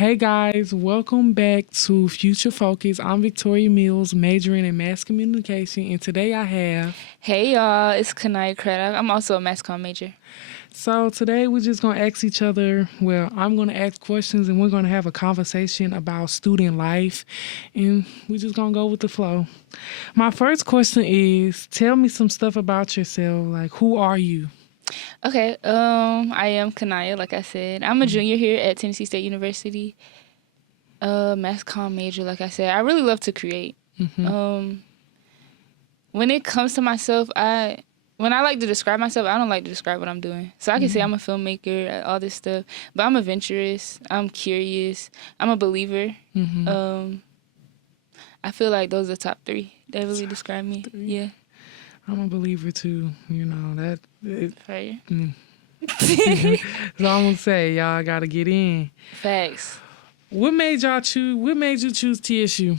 Hey guys, welcome back to Future Focus. I'm Victoria Mills, majoring in mass communication, and today I have. Hey y'all, it's Kaniya Craddock. I'm also a mass comm major. So today we're just gonna ask each other. Well, I'm gonna ask questions, and we're gonna have a conversation about student life, and we're just gonna go with the flow. My first question is: tell me some stuff about yourself. Like, who are you? Okay, I am Kaniya, like I said. I'm a junior here at Tennessee State University. Mass comm major, like I said. I really love to create. Um, when it comes to myself, when I like to describe myself, I don't like to describe what I'm doing. So I can say I'm a filmmaker, all this stuff, but I'm adventurous, I'm curious, I'm a believer. I feel like those are the top three that really describe me. Yeah. I'm a believer too. You know that. Fire. So I'm gonna say y'all gotta get in. Facts. What made y'all choose? What made you choose TSU?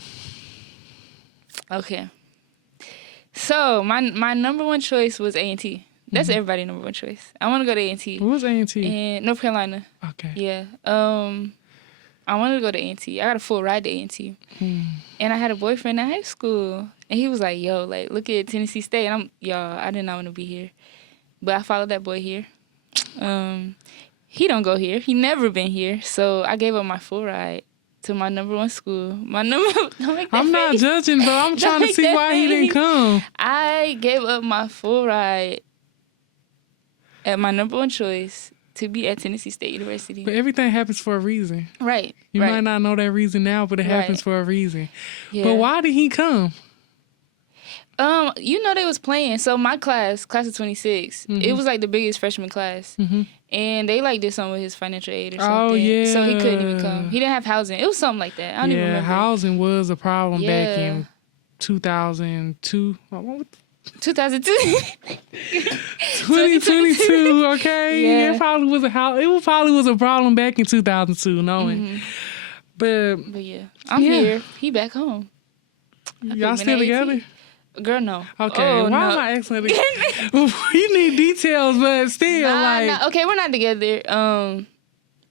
Okay. So my number one choice was A&T. That's everybody's number one choice. I want to go to A&T. What was A&T? In North Carolina. Okay. Yeah. I wanted to go to A&T. I got a full ride to A&T. And I had a boyfriend in high school. And he was like, yo, like, look at Tennessee State. And I did not want to be here. But I followed that boy here. He don't go here. He never been here. So I gave up my full ride to my number one school. I'm not judging, but I'm trying to see why he didn't come. I gave up my full ride at my number one choice to be at Tennessee State University. But everything happens for a reason. Right. You might not know that reason now, but it happens for a reason. Yeah. But why did he come? They was playing. So my class of 26, it was like the biggest freshman class. And they like did something with his financial aid or something. Oh, yeah. So he couldn't even come. He didn't have housing. It was something like that. I don't even remember. Housing was a problem back in 2002. 2002. 2022, okay? Yeah. It probably was a problem back in 2002, knowing. But yeah, I'm here. He back home. Y'all still together? Girl, no. Okay, why am I asking that? You need details, but still, Nah. Okay, we're not together. I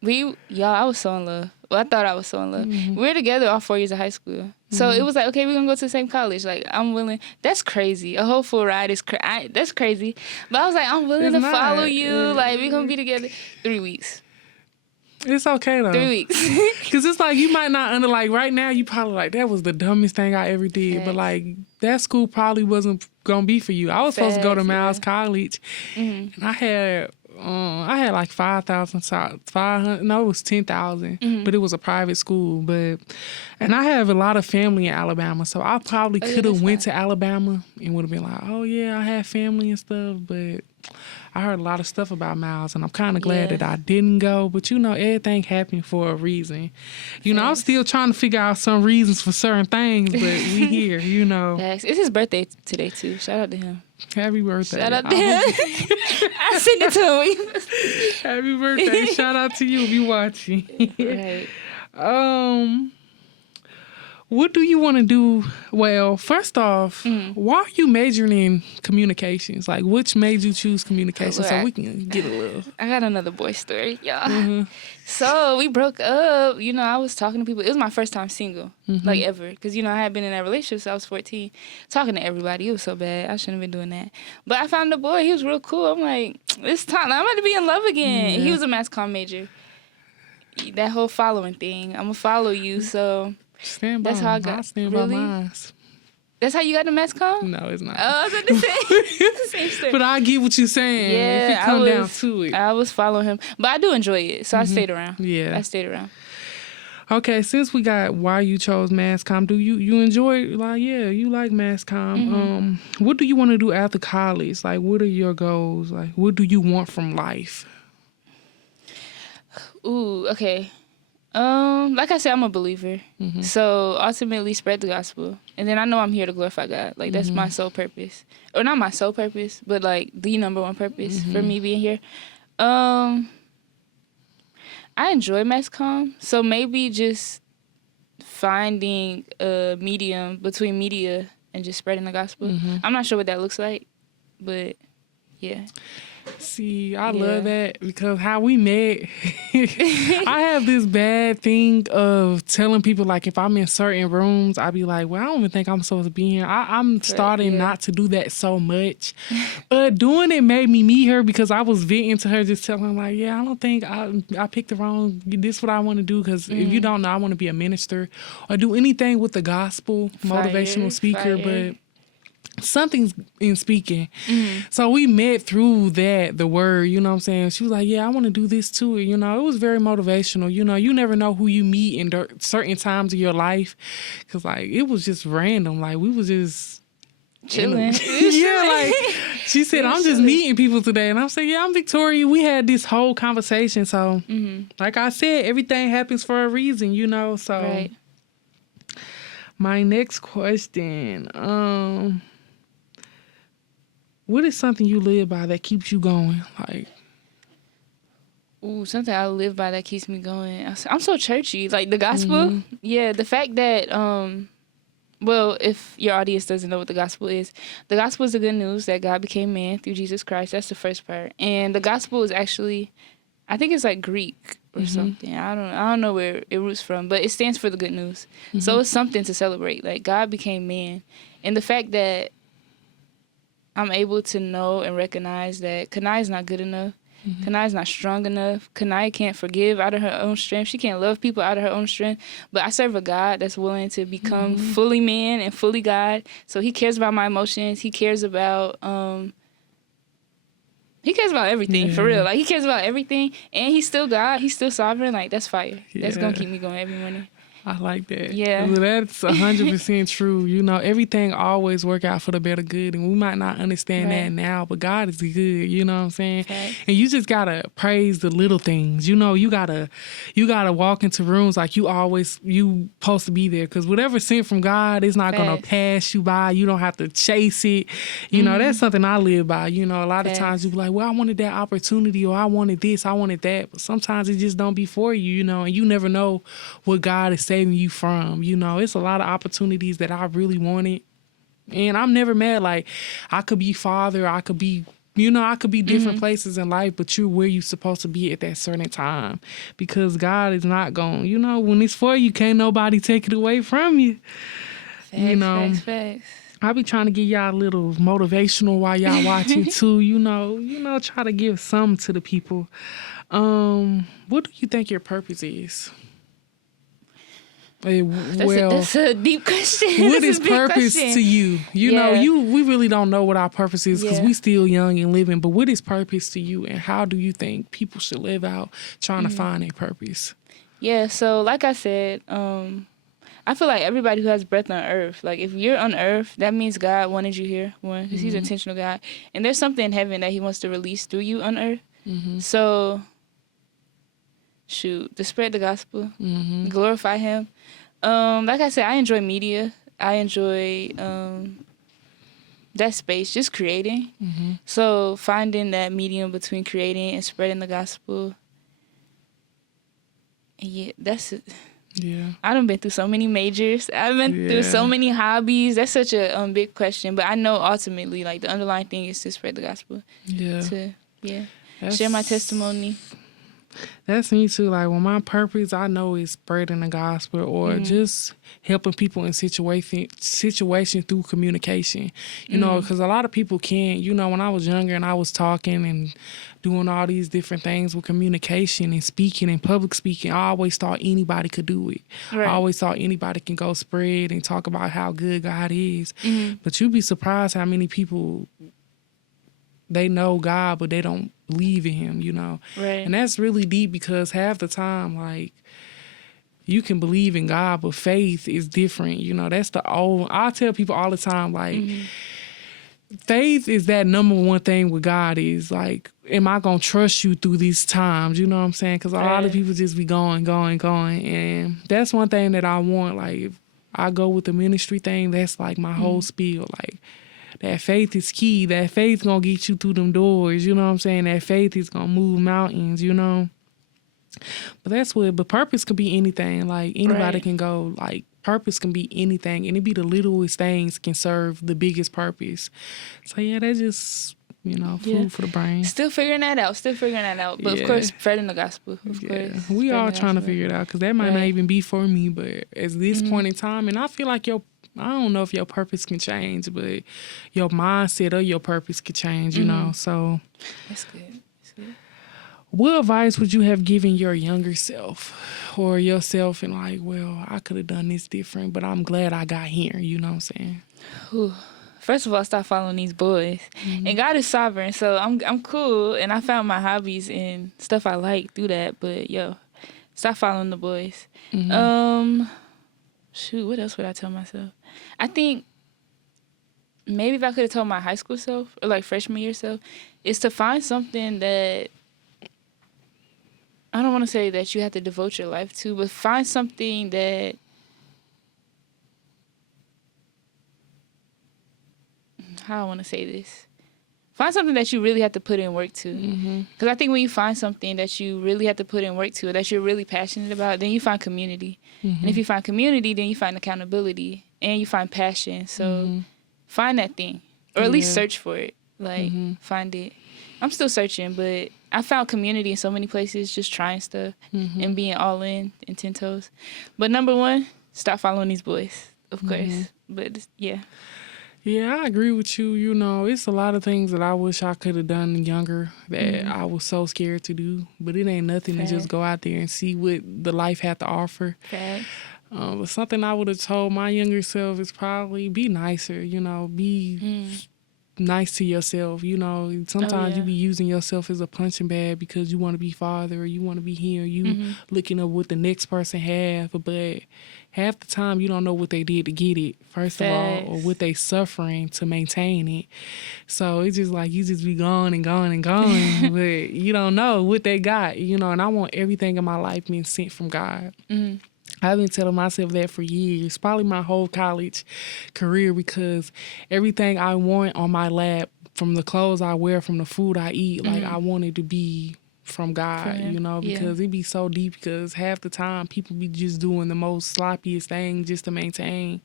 was so in love. Well, I thought I was so in love. We were together all 4 years of high school. So it was like, okay, we're going to go to the same college. Like, I'm willing. That's crazy. A whole full ride is that's crazy. But I was like, I'm willing to follow you. Like, we're going to be together 3 weeks. It's okay, though. 3 weeks. Because it's like, you might not like, right now, you probably like, that was the dumbest thing I ever did. Facts. But, like, that school probably wasn't going to be for you. I was supposed to go to Miles College. And I had like 5,000, no, it was 10,000, but it was a private school. And I have a lot of family in Alabama, so I probably could have went to Alabama and would have been like, oh yeah, I have family and stuff, but I heard a lot of stuff about Miles, and I'm kind of glad that I didn't go. But everything happened for a reason. I'm still trying to figure out some reasons for certain things, but we here, It's his birthday today too. Shout out to him. Happy birthday. Shout out to him. I sent it to him. Happy birthday. Shout out to you if you watching. Right. What do you want to do? Well, first off, why are you majoring in communications? Like, which made you choose communications so we can get a little... I got another boy story, y'all. So we broke up. I was talking to people. It was my first time single, like ever. Because, I had been in that relationship since I was 14. Talking to everybody. It was so bad. I shouldn't have been doing that. But I found a boy. He was real cool. I'm like, it's time. I'm about to be in love again. Yeah. He was a mass comm major. That whole following thing. I'm going to follow you, so... Stand by. That's how I got. Stand really? by mine. That's how you got the mass comm? No, it's not. Oh, I was about to say. It's the same story. But I get what you're saying. Yeah, if it come down to it. I was following him. But I do enjoy it, so I stayed around. Yeah. I stayed around. Okay, since we got why you chose mass comm, do you enjoy, like, you like mass comm. What do you want to do after college? Like, what are your goals? Like, what do you want from life? Ooh, okay. Like I said, I'm a believer. So ultimately spread the gospel. And then I know I'm here to glorify God. Like, that's my sole purpose. Or not my sole purpose, but like the number one purpose for me being here. I enjoy mass comm. So maybe just finding a medium between media and just spreading the gospel. I'm not sure what that looks like, but Yeah. See, I love that because how we met, I have this bad thing of telling people, like, if I'm in certain rooms, I be like, well, I don't even think I'm supposed to be here. I'm starting not to do that so much. But doing it made me meet her because I was venting to her, just telling her, like, yeah, I don't think I picked the wrong, this is what I want to do. Because if you don't know, I want to be a minister or do anything with the gospel, motivational speaker, but something's in speaking. So we met through that, the word, you know what I'm saying? She was like, yeah, I want to do this too. You know, it was very motivational. You know, you never know who you meet in certain times of your life. Because, like, it was just random. Like, we was just chilling. Yeah, like, she said, I'm just meeting people today. And I'm saying, yeah, I'm Victoria. We had this whole conversation. So, like I said, everything happens for a reason, you know? So, Right. My next question, what is something you live by that keeps you going? Like, ooh, something I live by that keeps me going. I'm so churchy. Like the gospel. Yeah, the fact that well, if your audience doesn't know what the gospel is the good news that God became man through Jesus Christ. That's the first part. And the gospel is actually, I think it's like Greek or something. I don't know where it roots from, but it stands for the good news. So it's something to celebrate. Like God became man, and the fact that I'm able to know and recognize that Kaniya is not good enough. Kaniya is not strong enough. Kaniya can't forgive out of her own strength. She can't love people out of her own strength. But I serve a God that's willing to become fully man and fully God. So he cares about my emotions. He cares about everything, for real. Like, he cares about everything. And he's still God. He's still sovereign. Like, that's fire. That's going to keep me going every morning. I like that. Yeah. That's 100% true. You know, everything always work out for the better good. And we might not understand that now, but God is good. You know what I'm saying? Okay. And you just got to praise the little things. You know, you got to walk into rooms like you supposed to be there. Because whatever sent from God is not going to pass you by. You don't have to chase it. You know, that's something I live by. You know, a lot of times you be like, well, I wanted that opportunity, or I wanted this, I wanted that. But sometimes it just don't be for you, you know, and you never know what God is saving you from. You know, it's a lot of opportunities that I really wanted, and I'm never mad. Like, I could be farther, I could be, you know, I could be different places in life, but you're where you're supposed to be at that certain time, because God is not going, you know, when it's for you, can't nobody take it away from you. You know, Facts. I be trying to give y'all a little motivational while y'all watching too, you know, try to give some to the people. What do you think your purpose is? That's a deep question. What is purpose to you? You know, we really don't know what our purpose is because we still young and living. But what is purpose to you, and how do you think people should live out trying to find their purpose? Yeah, so like I said, I feel like everybody who has breath on earth, like if you're on earth, that means God wanted you here, one, because he's an intentional God. And there's something in heaven that he wants to release through you on earth. So, to spread the gospel, glorify him. Like I said, I enjoy media. I enjoy that space, just creating. So finding that medium between creating and spreading the gospel. Yeah, that's it. Yeah. I done been through so many majors. I've been through so many hobbies. That's such a big question. But I know ultimately, like, the underlying thing is to spread the gospel. Yeah. Share my testimony. That's me too. Like, when my purpose, I know, is spreading the gospel or just helping people in situation through communication. You know, because a lot of people can't. You know, when I was younger and I was talking and doing all these different things with communication and speaking and public speaking, I always thought anybody could do it. Right. I always thought anybody can go spread and talk about how good God is. But you'd be surprised how many people, they know God, but they don't believe in him, you know. Right. And that's really deep, because half the time, like, you can believe in God, but faith is different. You know, that's I tell people all the time, like, faith is that number one thing with God is, like, am I going to trust you through these times? You know what I'm saying? Because a lot of people just be going. And that's one thing that I want. Like, if I go with the ministry thing, that's like my whole spiel. Like, that faith is key. That faith gonna get you through them doors. You know what I'm saying? That faith is gonna move mountains, you know? But purpose could be anything. Like, anybody can go, like, purpose can be anything. And it be the littlest things can serve the biggest purpose. So, yeah, that's just food for the brain. Still figuring that out. But of course, spreading the gospel. Of course. We all trying to figure it out because that might not even be for me. But at this point in time, and I feel like I don't know if your purpose can change, but your mindset of your purpose can change, So that's good. What advice would you have given your younger self or yourself and like, well, I could have done this different, but I'm glad I got here, you know what I'm saying? Whew. First of all, stop following these boys. And God is sovereign, so I'm cool, and I found my hobbies and stuff I like through that, but stop following the boys. Shoot, what else would I tell myself? I think maybe if I could have told my high school self or like freshman year self, is to find something that I don't want to say that you have to devote your life to, but find something that how I want to say this. Find something that you really have to put in work to. Because I think when you find something that you really have to put in work to, that you're really passionate about, then you find community. And if you find community, then you find accountability and you find passion. So find that thing, or at least search for it. Like, find it. I'm still searching, but I found community in so many places, just trying stuff and being all in 10 toes. But number one, stop following these boys, of course. But yeah. Yeah, I agree with you. You know, it's a lot of things that I wish I could have done younger that I was so scared to do. But it ain't nothing to just go out there and see what the life had to offer. But something I would have told my younger self is probably be nicer, be nice to yourself. Sometimes you be using yourself as a punching bag because you want to be farther or you want to be here. You looking at what the next person have, but half the time you don't know what they did to get it, first of all, or what they suffering to maintain it. So it's just like you just be gone and gone and gone, but you don't know what they got, and I want everything in my life being sent from God. I've been telling myself that for years, probably my whole college career, because everything I want on my lap, from the clothes I wear, from the food I eat, like I want it to be from God, because it be so deep, because half the time people be just doing the most sloppiest thing just to maintain.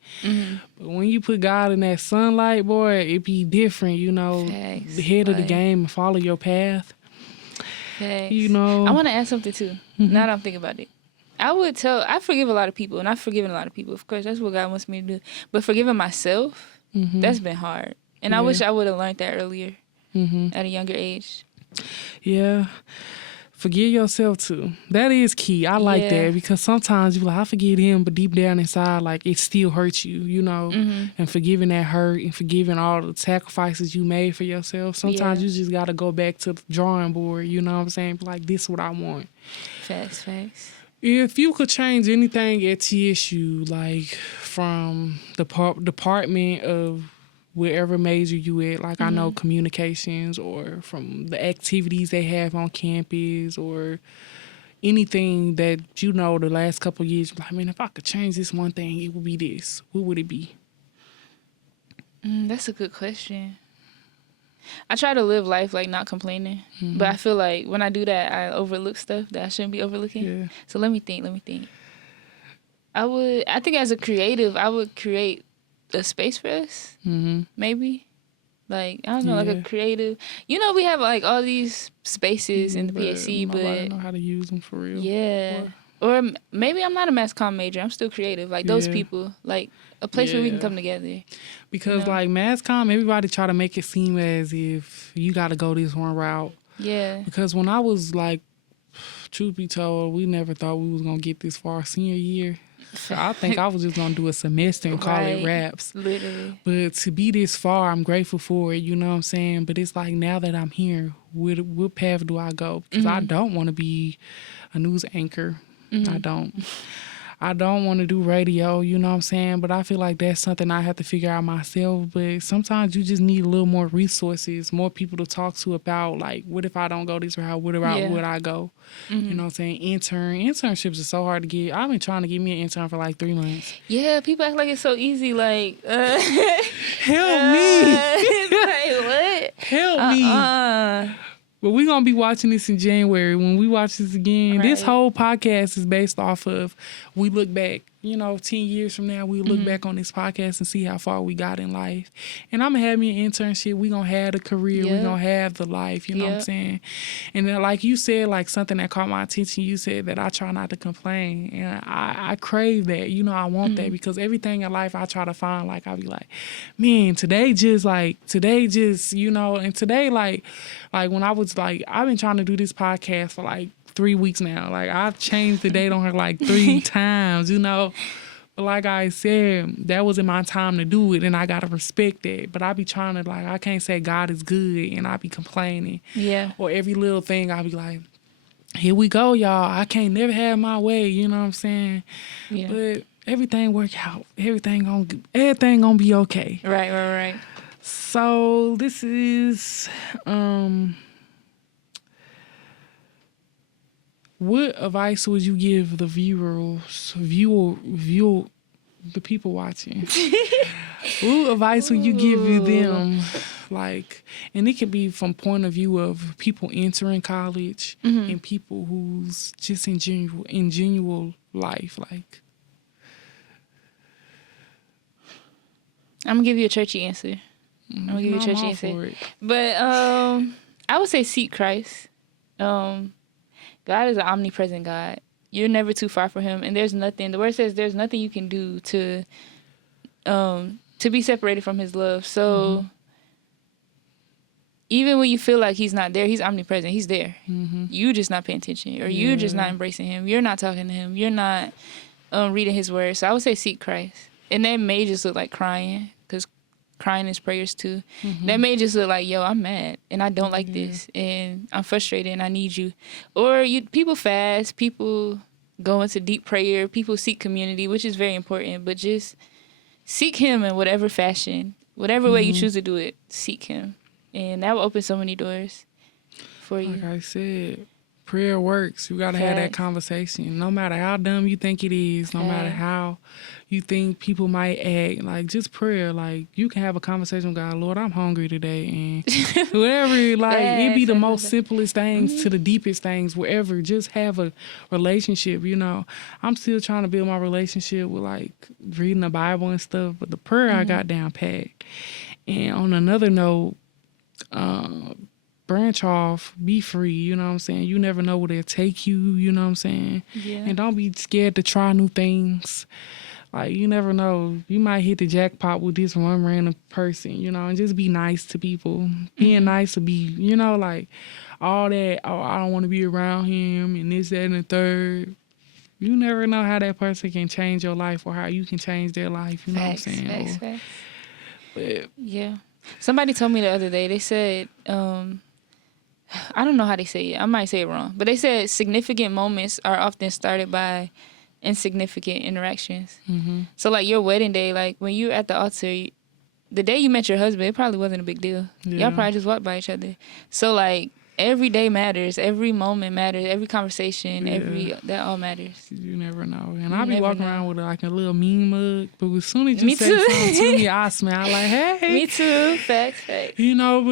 But when you put God in that sunlight, boy, it be different, the head of the game and follow your path. I want to add something too, now that I'm thinking about it. I forgive a lot of people, and I've forgiven a lot of people. Of course, that's what God wants me to do. But forgiving myself, that's been hard. And I wish I would have learned that earlier at a younger age. Yeah. Forgive yourself, too. That is key. I like that, because sometimes you're like, I forgive him, but deep down inside, like, it still hurts you, And forgiving that hurt and forgiving all the sacrifices you made for yourself. Sometimes you just got to go back to the drawing board, you know what I'm saying? Like, this is what I want. Facts. If you could change anything at TSU, like from the department of wherever major you at, like I know communications, or from the activities they have on campus, or anything that the last couple of years, like, man, if I could change this one thing, it would be this. What would it be? That's a good question. I try to live life like not complaining, but I feel like when I do that, I overlook stuff that I shouldn't be overlooking. Yeah. So let me think. I think as a creative, I would create a space for us, maybe. Like, I don't know, like a creative. We have like all these spaces in the PAC, but nobody know how to use them for real. Yeah. Or maybe I'm not a mass comm major. I'm still creative. Like those people, like a place where we can come together. Because like mass comm, everybody try to make it seem as if you got to go this one route. Yeah. Because when I was like, truth be told, we never thought we was going to get this far senior year. So I think I was just going to do a semester and call it raps. Literally. But to be this far, I'm grateful for it, you know what I'm saying? But it's like, now that I'm here, what path do I go? Because I don't want to be a news anchor. I don't want to do radio, you know what I'm saying? But I feel like that's something I have to figure out myself. But sometimes you just need a little more resources, more people to talk to about, like, what if I don't go this route? What route would I go? You know what I'm saying? Internships are so hard to get. I've been trying to get me an intern for like 3 months. Yeah, people act like it's so easy. Like, help me. Like, what? Help me. But we're going to be watching this in January. When we watch this again, this whole podcast is based off of, we look back, 10 years from now, we'll look back on this podcast and see how far we got in life. And I'm going to have me an internship. We're going to have the career. We're going to have the life. You know what I'm saying? And then, like you said, like something that caught my attention, you said that I try not to complain. And I crave that. I want that because everything in life I try to find, like, I'll be like, man, today just, and today, like when I was like, I've been trying to do this podcast for like 3 weeks now. Like, I've changed the date on her like 3 times, But like I said, that wasn't my time to do it, and I gotta respect that. But I be trying to, like, I can't say God is good, and I be complaining. Yeah. Or every little thing, I be like, here we go, y'all. I can't never have my way, you know what I'm saying? Yeah. But everything work out. Everything gonna be okay. Right. So this is what advice would you give the the people watching? What advice would you give them? Like, and it could be from point of view of people entering college and people who's just in general life. Like, I'm gonna give you a churchy answer. But I would say seek Christ. God is an omnipresent God. You're never too far from him. And there's nothing, the word says there's nothing you can do to be separated from his love. So even when you feel like he's not there, he's omnipresent. He's there. You just not paying attention, or you just not embracing him. You're not talking to him. You're not reading his word. So I would say seek Christ. And that may just look like crying, because crying is prayers too. That may just look like, yo, I'm mad and I don't like this and I'm frustrated and I need you. Or people fast, people go into deep prayer, people seek community, which is very important, but just seek him in whatever fashion, whatever way you choose to do it, seek him. And that will open so many doors for you. Like I said, prayer works. You got to have that conversation. No matter how dumb you think it is, no matter how you think people might act, like, just prayer. Like, you can have a conversation with God. Lord, I'm hungry today. And whatever, like, it be the most simplest things to the deepest things, wherever. Just have a relationship, I'm still trying to build my relationship with, like, reading the Bible and stuff. But the prayer I got down packed. And on another note, branch off, be free, you know what I'm saying? You never know where they'll take you, you know what I'm saying? Yeah. And don't be scared to try new things. Like, you never know. You might hit the jackpot with this one random person, and just be nice to people. Being nice to be, like, all that, I don't want to be around him and this, that, and the third. You never know how that person can change your life or how you can change their life, you know what I'm saying? Facts. But, yeah. Somebody told me the other day, they said, I don't know how they say it. I might say it wrong. But they said significant moments are often started by insignificant interactions. So, like, your wedding day, like, when you're at the altar, the day you met your husband, it probably wasn't a big deal. Y'all probably just walked by each other. So, like, every day matters. Every moment matters. Every conversation, that all matters. You never know. And I'll be walking around with, like, a little mean mug. But as soon as you say something to me, I smile like, hey. Me too. Facts. But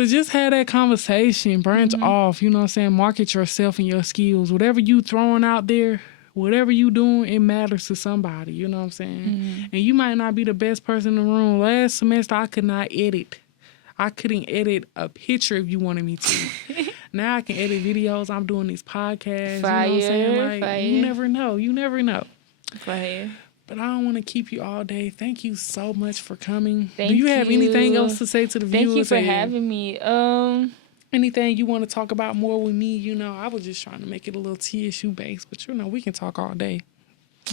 just have that conversation. Branch off. You know what I'm saying? Market yourself and your skills. Whatever you throwing out there, whatever you doing, it matters to somebody. You know what I'm saying? And you might not be the best person in the room. Last semester, I couldn't edit a picture if you wanted me to. Now I can edit videos. I'm doing these podcasts. Fire, you know what I'm saying? Like, fire. You never know. Fire. But I don't want to keep you all day. Thank you so much for coming. Do you have anything else to say to the viewers? Thank you for having me. Anything you want to talk about more with me? I was just trying to make it a little TSU based, but we can talk all day.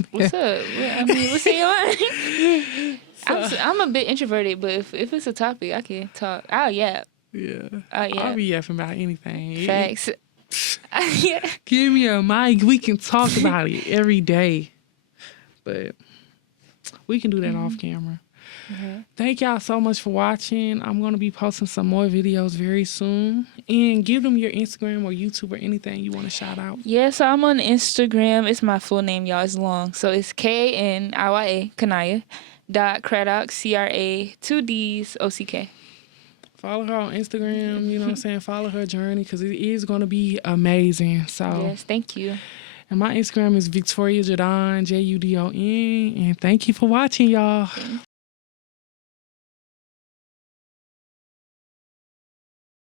What's up? What's in your mind? I'm a bit introverted, but if it's a topic, I can talk. I'll yap. Yeah. I'll be yapping about anything. Facts. Give me a mic. We can talk about it every day. But we can do that off camera. Thank y'all so much for watching. I'm going to be posting some more videos very soon. And give them your Instagram or YouTube or anything you want to shout out. Yeah, so I'm on Instagram. It's my full name, y'all. It's long. So it's Kniya, Kaniya .Craddock, CRA, 2 Ds, OCK. Follow her on Instagram, you know what I'm saying? Follow her journey because it is going to be amazing. So yes, thank you. And my Instagram is Victoria Judon, Judon. And thank you for watching, y'all.